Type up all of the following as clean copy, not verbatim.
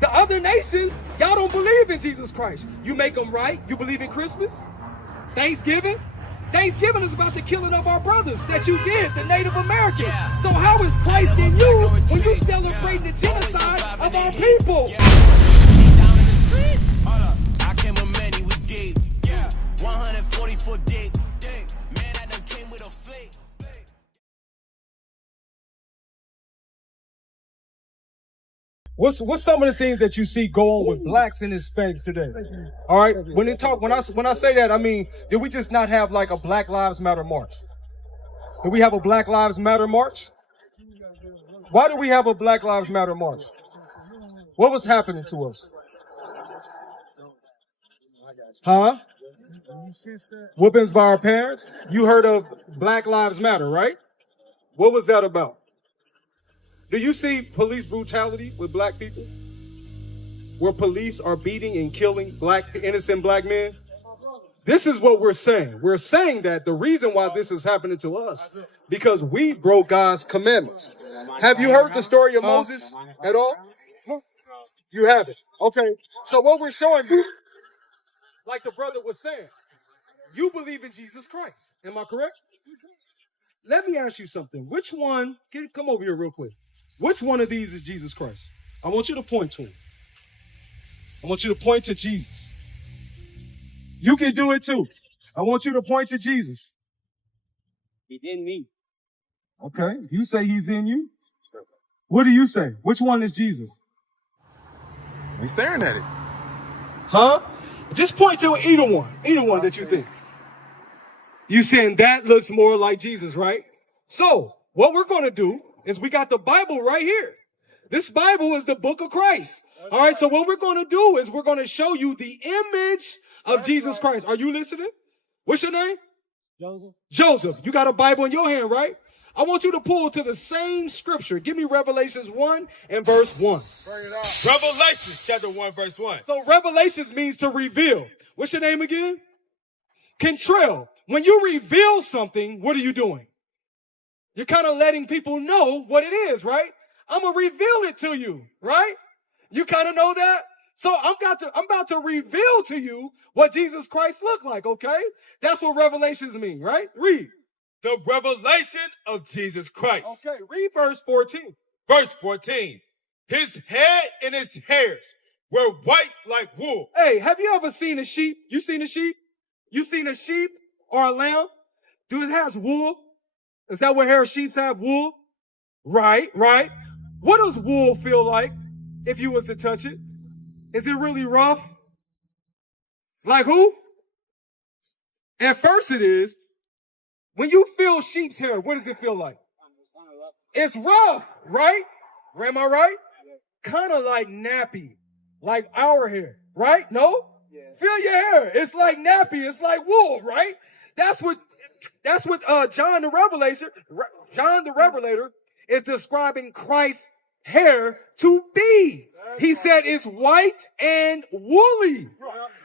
The other nations, y'all don't believe in Jesus Christ. You make them right. You believe in Christmas, Thanksgiving. Thanksgiving is about the killing of our brothers that you did, the Native Americans. So how is Christ in you when you celebrate the genocide of our people? I came with many, we deep. 144 deep. Man, I done came with a fleet. What's some of the things that you see go on with blacks and Hispanics today? All right, when I say that, I mean, did we just not have like a Black Lives Matter march? Did we have a Black Lives Matter march? Why do we have a Black Lives Matter march? What was happening to us? Huh? Whoopings by our parents? You heard of Black Lives Matter, right? What was that about? Do you see police brutality with black people? Where police are beating and killing innocent black men? This is what we're saying. We're saying that the reason why this is happening to us, because we broke God's commandments. Have you heard the story of Moses at all? You haven't. Okay. So what we're showing you, like the brother was saying, you believe in Jesus Christ. Am I correct? Let me ask you something. Which one, come over here real quick. Which one of these is Jesus Christ? I want you to point to him. I want you to point to Jesus. You can do it too. I want you to point to Jesus. He's in me. Okay. You say he's in you? What do you say? Which one is Jesus? He's staring at it. Huh? Just point to either one that you think. You saying that looks more like Jesus, right? So what we're going to do is we got the Bible right here. This Bible is the book of Christ. All right, so what we're going to do is we're going to show you the image of Jesus Christ. Are you listening? What's your name? Joseph. Joseph. You got a Bible in your hand, right? I want you to pull to the same scripture. Give me Revelations 1 and verse 1. Revelation chapter 1 verse 1. So Revelations means to reveal. What's your name again? Kentrell. When you reveal something, what are you doing? You're kind of letting people know what it is, right? I'm going to reveal it to you, right? You kind of know that? So I'm about to reveal to you what Jesus Christ looked like, okay? That's what Revelations mean, right? Read. The revelation of Jesus Christ. Okay, read verse 14. Verse 14. His head and his hairs were white like wool. Hey, have you ever seen a sheep? You seen a sheep? You seen a sheep or a lamb? Do it has wool? Is that what hair sheep have? Wool? Right. What does wool feel like if you was to touch it? Is it really rough? Like who? At first it is. When you feel sheep's hair, what does it feel like? It's rough, right? Am I right? Kind of like nappy, like our hair, right? No? Yeah. Feel your hair. It's like nappy. It's like wool, right? That's what John the Revelator is describing Christ's hair to be. He said it's white and woolly.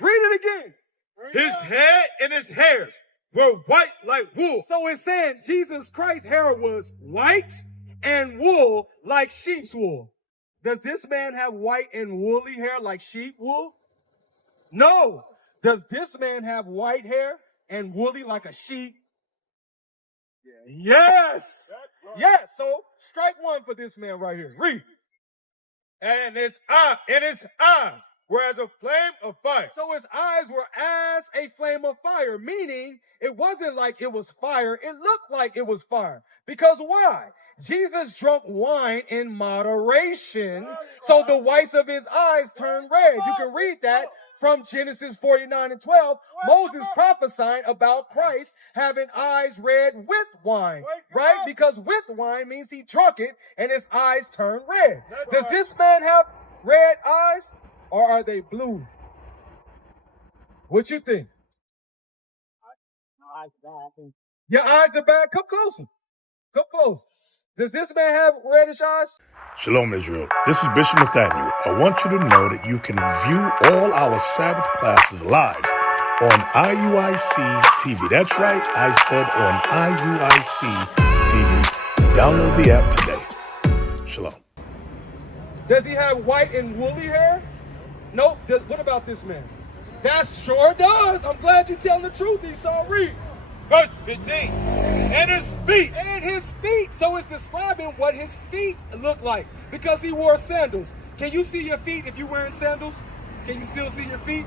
Read it again. His head and his hairs were white like wool. So it's saying Jesus Christ's hair was white and wool like sheep's wool. Does this man have white and woolly hair like sheep wool? No. Does this man have white hair and woolly like a sheep? Yes. Yes. So strike one for this man right here. Read. And his eyes were as a flame of fire. So his eyes were as a flame of fire, meaning it wasn't like it was fire. It looked like it was fire. Because why? Jesus drank wine in moderation, so the whites of his eyes turned red. You can read that from Genesis 49 and 12. Moses prophesying about Christ having eyes red with wine, right? Because with wine means he drunk it and his eyes turned red. Does this man have red eyes or are they blue? What you think? Your eyes are bad? Come closer. Come close. Does this man have reddish eyes? Shalom, Israel. This is Bishop Nathaniel. I want you to know that you can view all our Sabbath classes live on IUIC TV. That's right, I said on IUIC TV. Download the app today. Shalom. Does he have white and woolly hair? Nope. What about this man? That sure does. I'm glad you're telling the truth, Esau. Read. Verse 15. And his feet. And his feet. So it's describing what his feet look like because he wore sandals. Can you see your feet if you're wearing sandals? Can you still see your feet?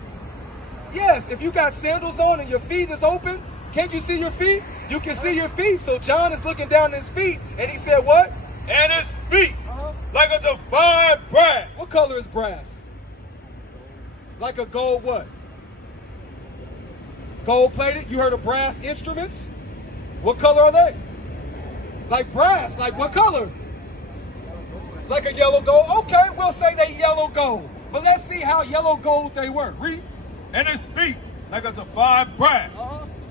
Yes, if you got sandals on and your feet is open, can't you see your feet? You can see your feet. So John is looking down at his feet and he said what? And his feet like a divine brass. What color is brass? Like a gold what? Gold plated? You heard of brass instruments? What color are they? Like brass. Like what color? Like a yellow gold? Okay, we'll say they yellow gold. But let's see how yellow gold they were. Read. And his feet like a divine brass.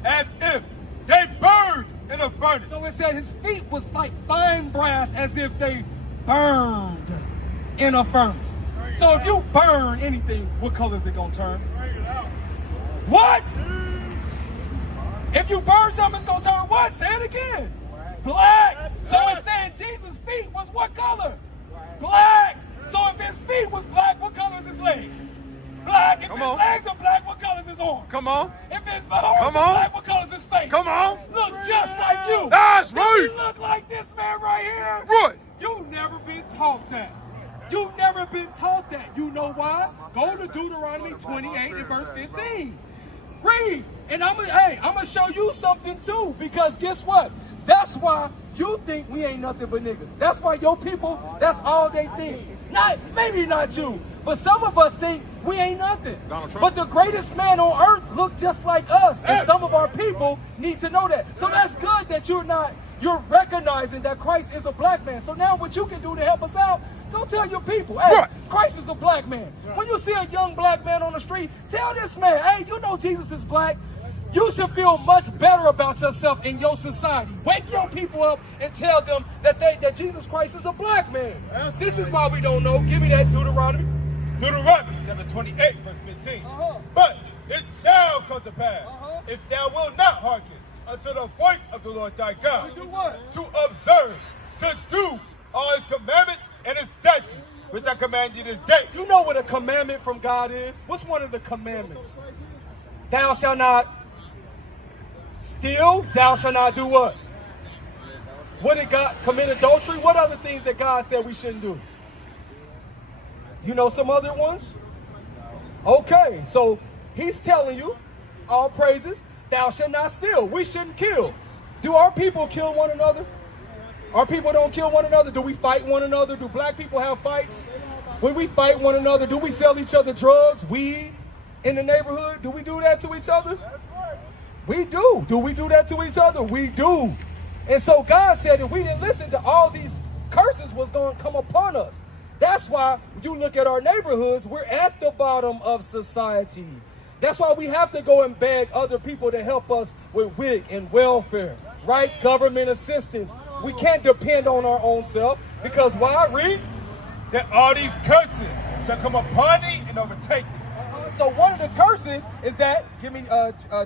As if they burned in a furnace. So it said his feet was like fine brass as if they burned in a furnace. So if you burn anything, what color is it going to turn? What? If you burn something, it's going to turn what? Say it again. Black. So it's saying Jesus' feet was what color? Black. So if his feet was black, what color is his legs? Black. If his legs are black, what color is his arm? Come on. If his arms are black, what color is his face? Come on. Look just like you. That's right. Does he look like this man right here? Right. You've never been taught that. You've never been taught that. You know why? Go to Deuteronomy 28 and verse 15. Read. And I'm gonna show you something too, because guess what? That's why you think we ain't nothing but niggas. That's why your people, that's all they think. Maybe not you, but some of us think we ain't nothing. But the greatest man on earth looked just like us, and some of our people need to know that. So that's good that you're recognizing that Christ is a black man. So now what you can do to help us out, go tell your people, hey, Christ is a black man. When you see a young black man on the street, tell this man, hey, you know Jesus is black. You should feel much better about yourself in your society. Wake your people up and tell them that Jesus Christ is a black man. This is why we don't know. Give me that Deuteronomy. Deuteronomy chapter 28 verse 15. But it shall come to pass, if thou wilt not hearken unto the voice of the Lord thy God, To do what? to observe, to do all his commandments and his statutes, which I command you this day. You know what a commandment from God is? What's one of the commandments? Thou shalt not steal. Thou shalt not do what? What did God commit adultery? What other things that God said we shouldn't do? You know some other ones? Okay, so he's telling you, all praises, thou shalt not steal. We shouldn't kill. Do our people kill one another? Our people don't kill one another. Do we fight one another? Do black people have fights? When we fight one another, do we sell each other drugs, weed in the neighborhood? Do we do that to each other? We do. Do we do that to each other? We do. And so God said if we didn't listen to all these curses was going to come upon us. That's why you look at our neighborhoods, we're at the bottom of society. That's why we have to go and beg other people to help us with WIC and welfare, right? Government assistance. We can't depend on our own self because why? Read. That all these curses shall come upon thee and overtake thee. So one of the curses is that, give me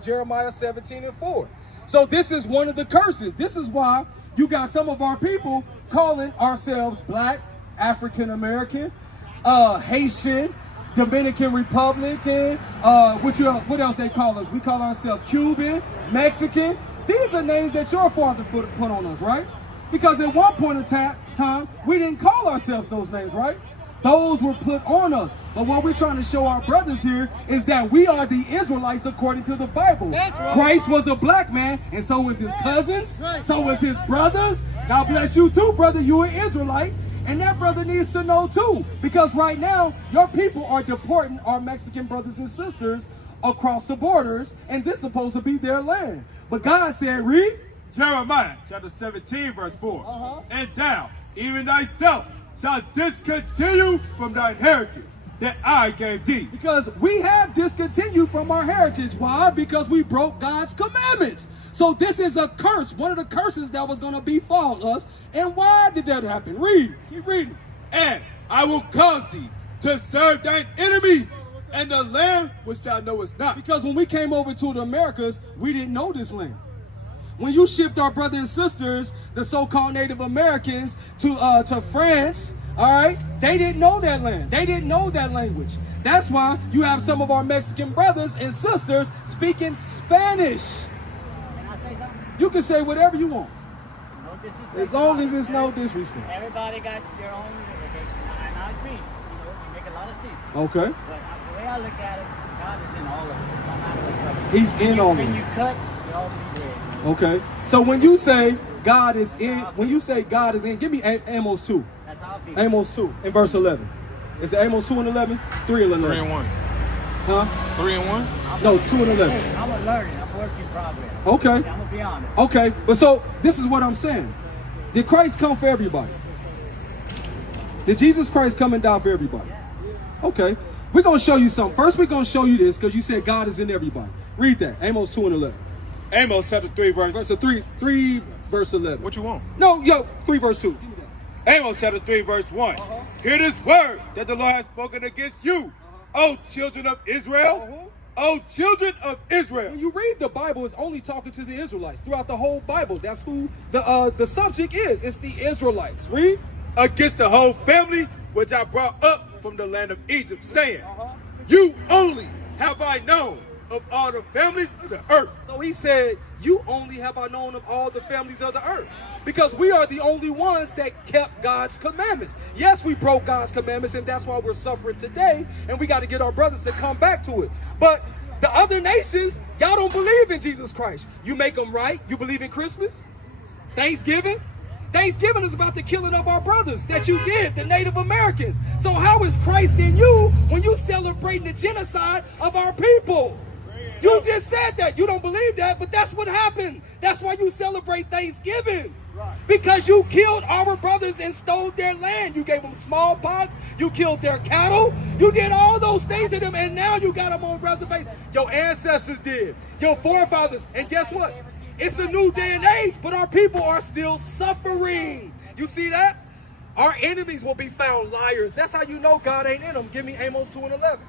Jeremiah 17 and 4. So this is one of the curses. This is why you got some of our people calling ourselves black, African American, Haitian, Dominican Republican, what else they call us? We call ourselves Cuban, Mexican. These are names that your father put on us, right? Because at one point in time, we didn't call ourselves those names, right? Those were put on us. But what we're trying to show our brothers here is that we are the Israelites according to the Bible. That's right. Christ was a black man, and so was his cousins, so was his brothers. God bless you too, brother. You an Israelite. And that brother needs to know too. Because right now, your people are deporting our Mexican brothers and sisters across the borders, and this is supposed to be their land. But God said, read. Jeremiah chapter 17 verse 4. And thou, even thyself, shalt discontinue from thine heritage that I gave thee. Because we have discontinued from our heritage. Why? Because we broke God's commandments. So this is a curse, one of the curses that was going to befall us. And why did that happen? Read. Keep reading. And I will cause thee to serve thine enemies and the land which thou knowest not. Because when we came over to the Americas, we didn't know this land. When you shipped our brothers and sisters, the so-called Native Americans, to France, All right? They didn't know that land. They didn't know that language. That's why you have some of our Mexican brothers and sisters speaking Spanish. Can I say something? You can say whatever you want, No disrespect. as long as it's no disrespect. Everybody got your own, and I agree. You make a lot of sense. Okay? But the way I look at it, God is in all of it. No matter what. He's in on When it. you cut, you all be dead. Okay? So when you say God is in, give me Amos 2. That's how I feel. Amos 2 in verse 11. Is it Amos 2 and 11? 3 and 11. 3 and 1. Huh? 3 and 1? No, 2 and 11. Hey, I'm a learning. I'm a work in progress. Okay. I'm going to be honest. Okay, but so this is what I'm saying. Did Christ come for everybody? Did Jesus Christ come and die for everybody? Okay. We're going to show you something. First, we're going to show you this because you said God is in everybody. Read that. Amos 2 and 11. Amos chapter 3, verse 3 verse 11. What you want? No, 3 verse 2. Give me that. Amos chapter 3, verse 1. Hear this word that the Lord has spoken against you, O children of Israel. O children of Israel. When you read the Bible, it's only talking to the Israelites. Throughout the whole Bible, that's who the subject is. It's the Israelites. Read. Against the whole family which I brought up from the land of Egypt, saying, you only have I known of all the families of the earth. So he said, you only have I known of all the families of the earth. Because we are the only ones that kept God's commandments. Yes, we broke God's commandments, and that's why we're suffering today, and we got to get our brothers to come back to it. But the other nations, y'all don't believe in Jesus Christ. You make them right. You believe in Christmas? Thanksgiving? Thanksgiving is about the killing of our brothers that you did, the Native Americans. So how is Christ in you when you celebrating the genocide of our people? You just said that. You don't believe that, but that's what happened. That's why you celebrate Thanksgiving. Because you killed our brothers and stole their land. You gave them smallpox. You killed their cattle. You did all those things to them, and now you got them on reservations. Your ancestors did. Your forefathers. And guess what? It's a new day and age, but our people are still suffering. You see that? Our enemies will be found liars. That's how you know God ain't in them. Give me Amos 2 and 11.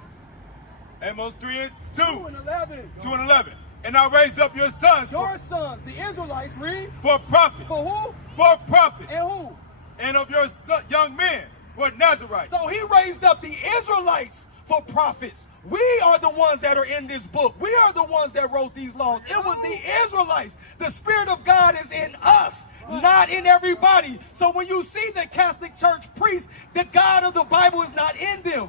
Amos 3 and 2. 2 and 11. 2 and 11. And I raised up your sons Your sons, the Israelites, read. for prophets. For who? For prophets. And who? And of your young men for Nazarites. So he raised up the Israelites for prophets. We are the ones that are in this book. We are the ones that wrote these laws. It was the Israelites. The Spirit of God is in us, not in everybody. So when you see the Catholic Church priests, the God of the Bible is not in them.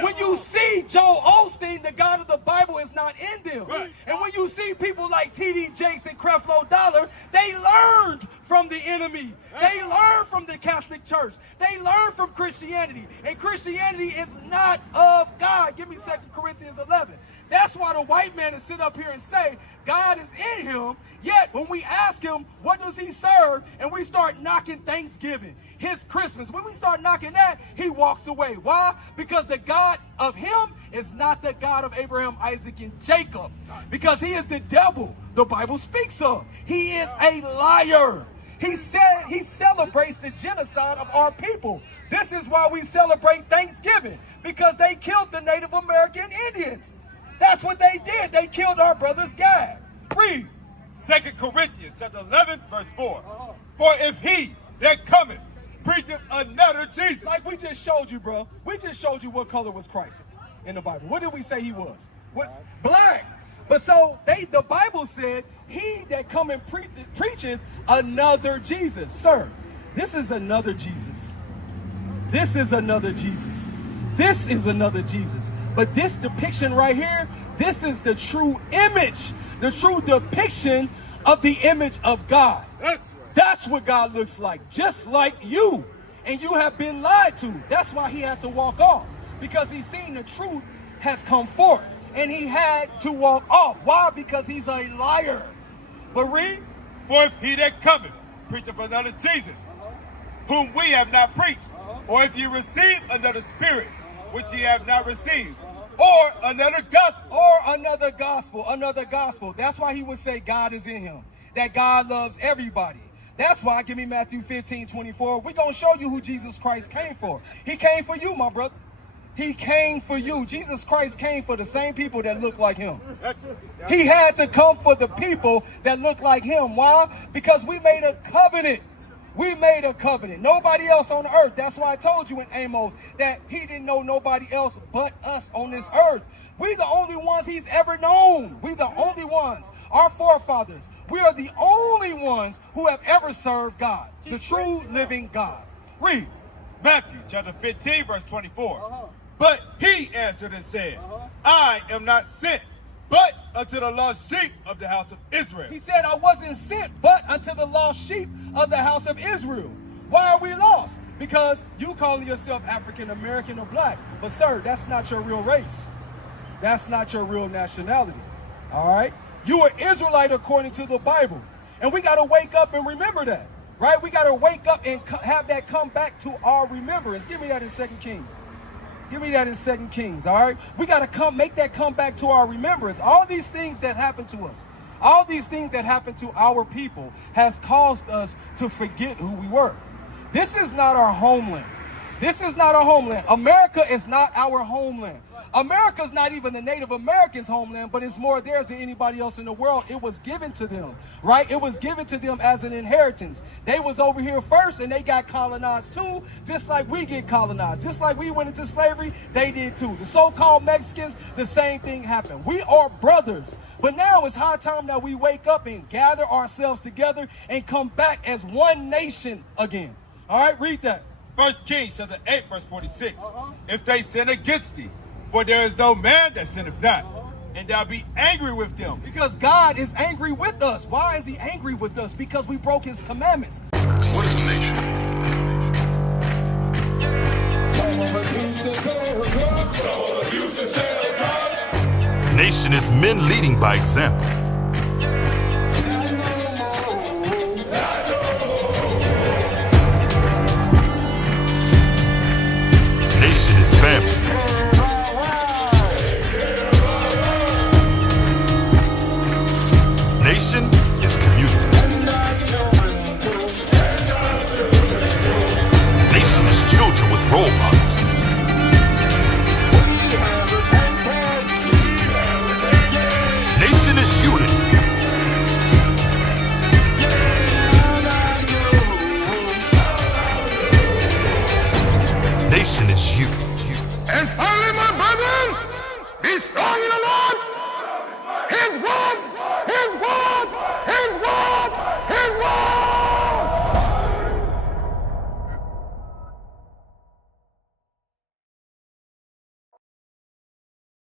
When you see Joel Osteen, the God of the Bible is not in them. And when you see people like T.D. Jakes and Creflo Dollar, they learned from the enemy. They learned from the Catholic Church. They learned from Christianity. And Christianity is not of God. Give me 2 Corinthians 11. That's why the white man is sit up here and say God is in him. Yet when we ask him, what does he serve? And we start knocking Thanksgiving, his Christmas. When we start knocking that, he walks away. Why? Because the God of him is not the God of Abraham, Isaac, and Jacob. Because he is the devil the Bible speaks of. He is a liar. He said he celebrates the genocide of our people. This is why we celebrate Thanksgiving, because they killed the Native American Indians. That's what they did. They killed our brothers Gad. Read. 2 Corinthians chapter 11, verse 4. For if he that cometh preacheth another Jesus. Like we just showed you, bro. We just showed you what color was Christ in the Bible. What did we say he was? What? Black. But so the Bible said, he that come and preacheth another Jesus. Sir, this is another Jesus. This is another Jesus. This is another Jesus. But this depiction right here, this is the true image, the true depiction of the image of God. That's what God looks like, just like you. And you have been lied to. That's why he had to walk off, because he's seen the truth has come forth. And he had to walk off. Why? Because he's a liar. But read. For if he that cometh preacheth another Jesus, whom we have not preached, or if you receive another spirit, which ye have not received, or another gospel. That's why he would say God is in him, that God loves everybody. That's why, give me Matthew 15:24. We're going to show you who Jesus Christ came for. He came for you, my brother. He came for you. Jesus Christ came for the same people that look like him. He had to come for the people that look like him. Why? Because we made a covenant We made a covenant. Nobody else on the earth. That's why I told you in Amos that he didn't know nobody else but us on this earth. We the only ones he's ever known. We the only ones. Our forefathers. We are the only ones who have ever served God, the true living God. Read. Matthew chapter 15, verse 24. But he answered and said, I am not sent, but unto the lost sheep of the house of Israel. He said, I wasn't sent, but unto the lost sheep of the house of Israel. Why are we lost? Because you calling yourself African American or black. But sir, that's not your real race. That's not your real nationality. All right? You are Israelite according to the Bible. And we got to wake up and remember that. Right? We got to wake up and have that come back to our remembrance. Give me that in 2 Kings. Give me that in 2 Kings, all right? We got to make that come back to our remembrance. All these things that happen to us, all these things that happen to our people has caused us to forget who we were. This is not our homeland. This is not our homeland. America is not our homeland. America's not even the Native Americans' homeland, but it's more theirs than anybody else in the world. It was given to them, right? It was given to them as an inheritance. They was over here first, and they got colonized too, just like we get colonized. Just like we went into slavery, they did too. The so-called Mexicans, the same thing happened. We are brothers. But now it's high time that we wake up and gather ourselves together and come back as one nation again. All right, read that. 1 Kings chapter 8, verse 46. If they sin against thee, for there is no man that sinneth not, and thou be angry with them. Because God is angry with us. Why is he angry with us? Because we broke his commandments. What is the nation? Nation is men leading by example. Nation is family.